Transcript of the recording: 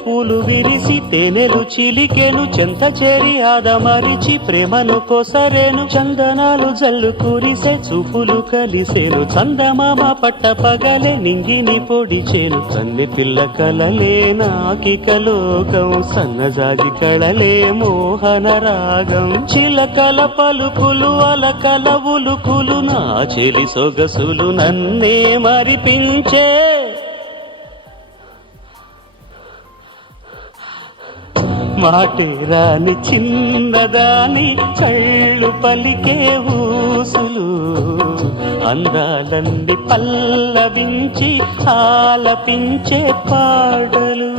పూలు విరిసి తేనెలు చిలికెను చెంత చేరి ఆదమరిచి ప్రేమను కొసరేను చందనాలు జల్లు కురిసే చూపులు కలిసేను చందమామ పట్ట పగలే నింగిని పొడిచేను కన్నె పిల్ల కలలే నాకిక లోకం సన్నజాజి కళలే మోహన రాగం చిలకల పలుకులు అలకల ఉలుకులు నా చెలి సొగసులు నన్నే మరిపించే మాటే రాని చిన్నదాని కళ్ళు పలికే ఊసులు అందాలన్నీ పల్లవించి ఆలపించే పాటలు